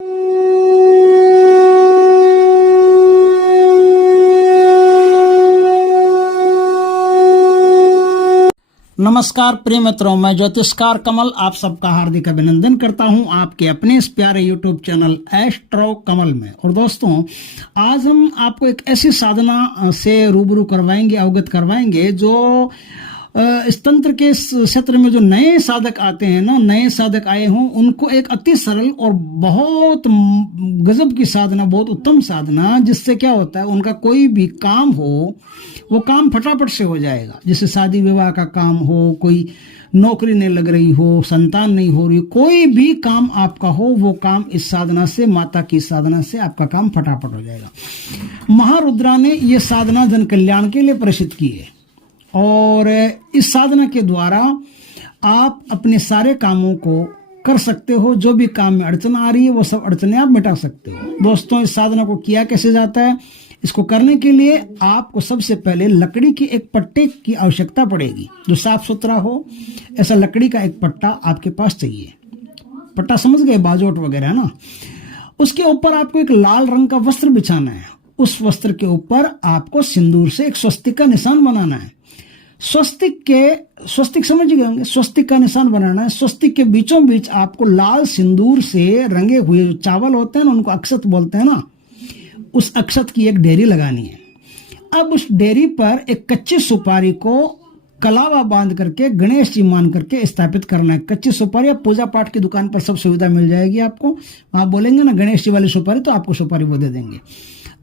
नमस्कार प्रिय मित्रों, मैं ज्योतिषकार कमल आप सबका हार्दिक अभिनंदन करता हूं आपके अपने इस प्यारे यूट्यूब चैनल एस्ट्रो कमल में। और दोस्तों, आज हम आपको एक ऐसी साधना से रूबरू करवाएंगे, अवगत करवाएंगे जो इस तंत्र के क्षेत्र में जो नए साधक आते हैं ना, नए साधक आए हों, उनको एक अति सरल और बहुत गजब की साधना, बहुत उत्तम साधना, जिससे क्या होता है, उनका कोई भी काम हो वो काम फटाफट से हो जाएगा। जैसे शादी विवाह का काम हो, कोई नौकरी नहीं लग रही हो, संतान नहीं हो रही, कोई भी काम आपका हो, वो काम इस साधना से, माता की साधना से आपका काम फटाफट हो जाएगा। महारुद्रा ने ये साधना जन कल्याण के लिए प्रसिद्ध की है और इस साधना के द्वारा आप अपने सारे कामों को कर सकते हो। जो भी काम में अड़चन आ रही है वो सब अड़चने आप मिटा सकते हो। दोस्तों, इस साधना को किया कैसे जाता है? इसको करने के लिए आपको सबसे पहले लकड़ी की एक पट्टे की आवश्यकता पड़ेगी, जो साफ सुथरा हो। ऐसा लकड़ी का एक पट्टा आपके पास चाहिए। पट्टा समझ गए, बाजोट वगैरह ना। उसके ऊपर आपको एक लाल रंग का वस्त्र बिछाना है। उस वस्त्र के ऊपर आपको सिंदूर से एक स्वस्तिक का निशान बनाना है। स्वस्तिक समझ गए होंगे, स्वस्तिक का निशान बनाना है। स्वस्तिक के बीचों बीच आपको लाल सिंदूर से रंगे हुए जो चावल होते हैं ना, उनको अक्षत बोलते हैं ना, उस अक्षत की एक ढेरी लगानी है। अब उस ढेरी पर एक कच्ची सुपारी को कलावा बांध करके गणेश जी मान करके स्थापित करना है। कच्ची सुपारी आप पूजा पाठ की दुकान पर सब सुविधा मिल जाएगी आपको। आप बोलेंगे ना गणेश जी वाली सुपारी, तो आपको सुपारी वो दे देंगे।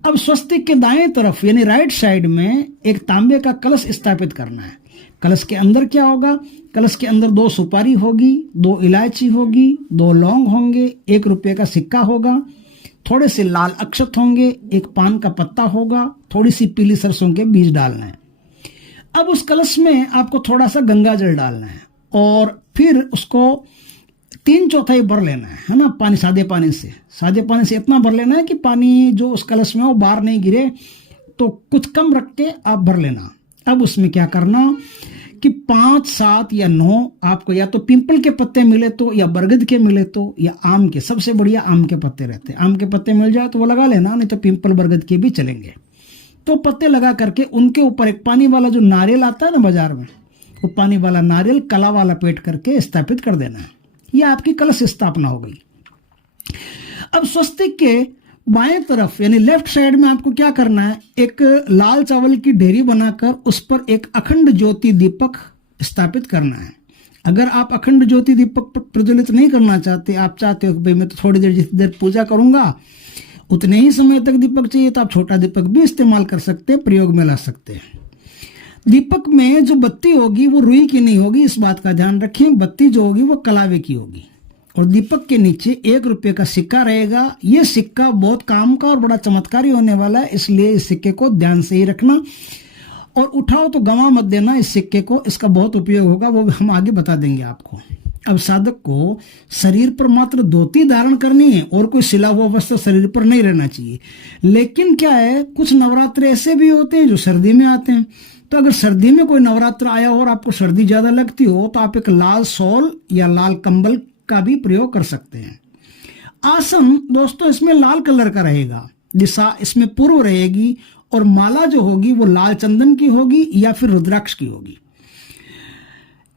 अब स्वस्तिक के दाएं तरफ यानी राइट साइड में एक तांबे का कलश स्थापित करना है। कलश के अंदर क्या होगा? कलश के अंदर 2 सुपारी होगी, 2 इलायची होगी, 2 लौंग होंगे, 1 रुपये का सिक्का होगा, थोड़े से लाल अक्षत होंगे, 1 पान का पत्ता होगा, थोड़ी सी पीली सरसों के बीज डालना है। अब उस कलश में आपको थोड़ा सा गंगा जल डालना है और फिर उसको 3/4 भर लेना है ना, पानी, सादे पानी से इतना भर लेना है कि पानी जो उस कलश में वो बाहर नहीं गिरे, तो कुछ कम रख के आप भर लेना। अब उसमें क्या करना कि 5, 7 या 9 आपको या तो पीपल के पत्ते मिले तो, या बरगद के मिले तो, या आम के, सबसे बढ़िया आम के पत्ते रहते हैं। आम के पत्ते मिल जाए तो वो लगा लेना, नहीं तो पीपल बरगद के भी चलेंगे। तो पत्ते लगा करके उनके ऊपर एक पानी वाला जो नारियल आता है ना बाजार में, वो पानी वाला नारियल कला वाला पेट करके स्थापित कर देना है। यह आपकी कलश स्थापना हो गई। अब स्वस्तिक के बाएं तरफ यानी लेफ्ट साइड में आपको क्या करना है? एक लाल चावल की ढेरी बनाकर उस पर एक अखंड ज्योति दीपक स्थापित करना है। अगर आप अखंड ज्योति दीपक प्रज्वलित नहीं करना चाहते, आप चाहते हो कि भाई मैं तो थोड़ी देर, जितनी देर पूजा करूंगा उतने ही समय तक दीपक चाहिए, तो आप छोटा दीपक भी इस्तेमाल कर सकते हैं, प्रयोग में ला सकते हैं। दीपक में जो बत्ती होगी वो रुई की नहीं होगी, इस बात का ध्यान रखें। बत्ती जो होगी वो कलावे की होगी और दीपक के नीचे 1 रुपये का सिक्का रहेगा। ये सिक्का बहुत काम का और बड़ा चमत्कारी होने वाला है, इसलिए इस सिक्के को ध्यान से ही रखना और उठाओ तो गंवा मत देना इस सिक्के को। इसका बहुत उपयोग होगा, वो हम आगे बता देंगे आपको। अब साधक को शरीर पर मात्र धोती धारण करनी है और कोई सिला हुआ वस्त्र शरीर पर नहीं रहना चाहिए। लेकिन क्या है, कुछ नवरात्र ऐसे भी होते हैं जो सर्दी में आते हैं। तो अगर सर्दी में कोई नवरात्र आया हो और आपको सर्दी ज्यादा लगती हो, तो आप एक लाल शॉल या लाल कंबल का भी प्रयोग कर सकते हैं। आसन दोस्तों इसमें लाल कलर का रहेगा, दिशा इसमें पूर्व रहेगी और माला जो होगी वो लाल चंदन की होगी या फिर रुद्राक्ष की होगी।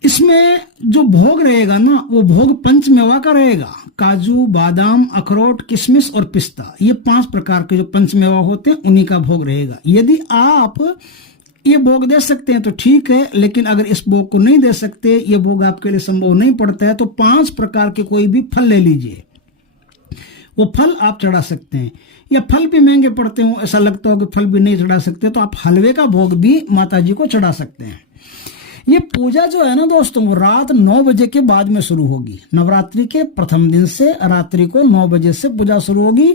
इसमें जो भोग रहेगा ना, वो भोग पंचमेवा का रहेगा। काजू, बादाम, अखरोट, किशमिश और पिस्ता, ये 5 प्रकार के जो पंचमेवा होते हैं उन्हीं का भोग रहेगा। यदि आप ये भोग दे सकते हैं तो ठीक है, लेकिन अगर इस भोग को नहीं दे सकते, ये भोग आपके लिए संभव नहीं पड़ता है, तो 5 प्रकार के कोई भी फल ले लीजिए, वो फल आप चढ़ा सकते हैं। या फल भी महंगे पड़ते हो, ऐसा लगता हो कि फल भी नहीं चढ़ा सकते, तो आप हलवे का भोग भी माता जी को चढ़ा सकते हैं। ये पूजा जो है ना दोस्तों, वो रात 9 बजे के बाद में शुरू होगी। नवरात्रि के प्रथम दिन से रात्रि को 9 बजे से पूजा शुरू होगी।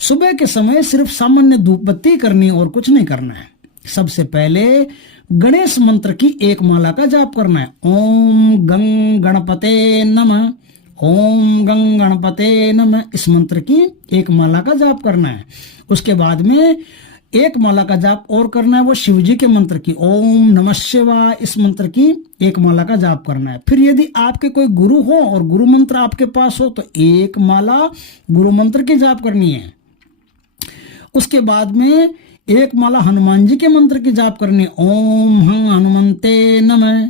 सुबह के समय सिर्फ सामान्य धूप बत्ती करनी और कुछ नहीं करना है। सबसे पहले गणेश मंत्र की 1 माला का जाप करना है। ओम गंग गणपते नमः, ओम गंग गणपते नमः, इस मंत्र की 1 माला का जाप करना है। उसके बाद में एक माला का जाप और करना है, वो शिव जी के मंत्र की, ओम नमः शिवाय, इस मंत्र की एक माला का जाप करना है। फिर यदि आपके कोई गुरु हो और गुरु मंत्र आपके पास हो तो एक माला गुरु मंत्र की जाप करनी है। उसके बाद में एक माला हनुमान जी के मंत्र की जाप करनी है, ओम हनुमंते नमः,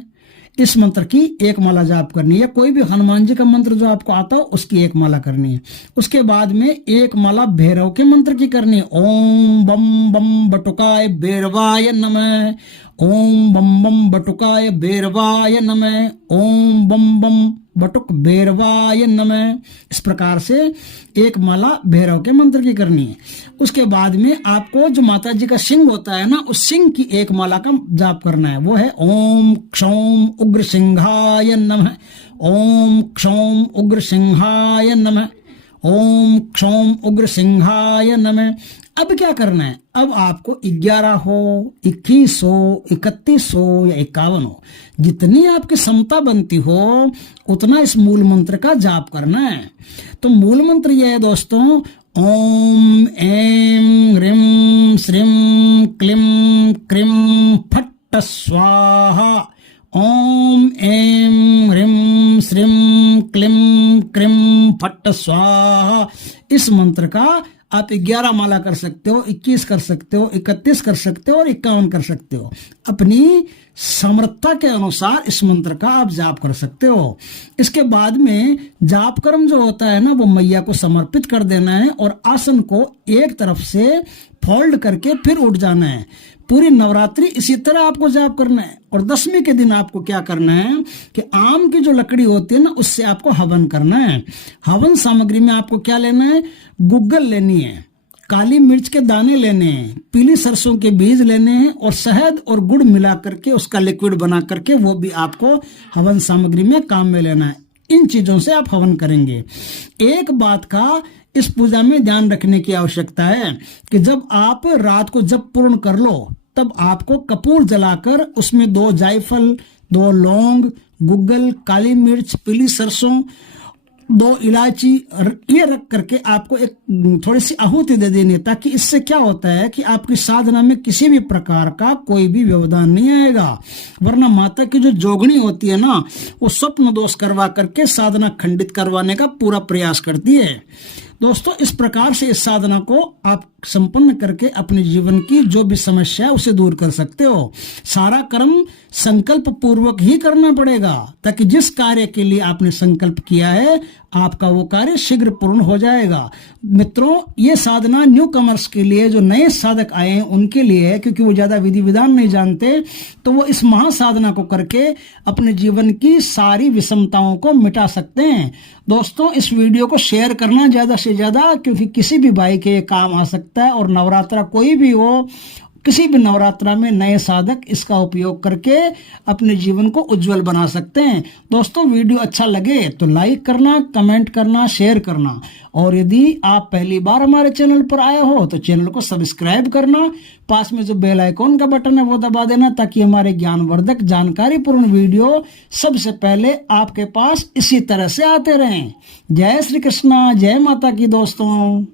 इस मंत्र की एक माला जाप करनी है। कोई भी हनुमान जी का मंत्र जो आपको आता हो उसकी एक माला करनी है। उसके बाद में एक माला भैरव के मंत्र की करनी है, ओम बम बम बटुकाय भैरवाय नमः, ओम बम बम बटुकाय भैरवाय नमः, ओम बम बम बटुक भैरवाय नमः। इस प्रकार से एक माला भैरव के मंत्र की करनी है। उसके बाद में आपको जो माता जी का सिंह होता है ना, उस सिंह की एक माला का जाप करना है, वो है ओम क्षौम उग्र सिंहाय नमः, ओम क्षौम उग्र सिंहाय नमः, ओम क्षौम उग्र सिंहाय नमः। अब क्या करना है, अब आपको 11 हो, 21 हो, 31 हो या 51 हो, जितनी आपकी क्षमता बनती हो उतना इस मूल मंत्र का जाप करना है। तो मूल मंत्र यह है दोस्तों, ओम ऐं ह्रीं श्रीं क्लीं क्रीं फट्ट स्वाहा, ओम ऐं ह्रीं श्रीं क्लीं क्रीं फट्ट स्वाहा। इस मंत्र का आप 11 माला कर सकते हो, 21 कर सकते हो, 31 कर सकते हो और 51 कर सकते हो। अपनी समर्थता के अनुसार इस मंत्र का आप जाप कर सकते हो। इसके बाद में जाप कर्म जो होता है ना, वो मैया को समर्पित कर देना है और आसन को एक तरफ से फोल्ड करके फिर उठ जाना है। पूरी नवरात्रि इसी तरह आपको जाप करना है। और 10वीं के दिन आपको क्या करना है कि आम की जो लकड़ी होती है ना, उससे आपको हवन करना है। हवन सामग्री में आपको क्या लेना है, गुग्गल लेनी है, काली मिर्च के दाने लेने हैं, पीली सरसों के बीज लेने हैं और शहद और गुड़ मिला करके उसका लिक्विड बना करके वो भी आपको हवन सामग्री में काम में लेना है। इन चीजों से आप हवन करेंगे। एक बात का इस पूजा में ध्यान रखने की आवश्यकता है कि जब आप रात को जब पूर्ण कर लो तब आपको कपूर जलाकर उसमें 2 जायफल, 2 लौंग, गुग्गल, काली मिर्च, पीली सरसों, 2 इलायची ये रख करके आपको एक थोड़ी सी आहुति दे देनी है, ताकि इससे क्या होता है कि आपकी साधना में किसी भी प्रकार का कोई भी व्यवधान नहीं आएगा। वरना माता की जो जोगणी होती है ना, वो स्वप्न दोष करवा करके साधना खंडित करवाने का पूरा प्रयास करती है। दोस्तों, इस प्रकार से इस साधना को आप संपन्न करके अपने जीवन की जो भी समस्या है उसे दूर कर सकते हो। सारा कर्म संकल्प पूर्वक ही करना पड़ेगा, ताकि जिस कार्य के लिए आपने संकल्प किया है आपका वो कार्य शीघ्र पूर्ण हो जाएगा। मित्रों, ये साधना न्यू कमर्स के लिए, जो नए साधक आए हैं उनके लिए है, क्योंकि वो ज्यादा विधि विधान नहीं जानते, तो वो इस महासाधना को करके अपने जीवन की सारी विषमताओं को मिटा सकते हैं। दोस्तों, इस वीडियो को शेयर करना ज्यादा से ज्यादा, क्योंकि किसी भी भाई के काम आ सकता है। और नवरात्रा कोई भी हो, किसी भी नवरात्रा में नए साधक इसका उपयोग करके अपने जीवन को उज्जवल बना सकते हैं। दोस्तों, वीडियो अच्छा लगे तो लाइक करना, कमेंट करना, शेयर करना, और यदि आप पहली बार हमारे चैनल पर आए हो तो चैनल को सब्सक्राइब करना। पास में जो बेल आइकॉन का बटन है वो दबा देना, ताकि हमारे ज्ञानवर्धक जानकारीपूर्ण वीडियो सबसे पहले आपके पास इसी तरह से आते रहें। जय श्री कृष्णा, जय माता की दोस्तों।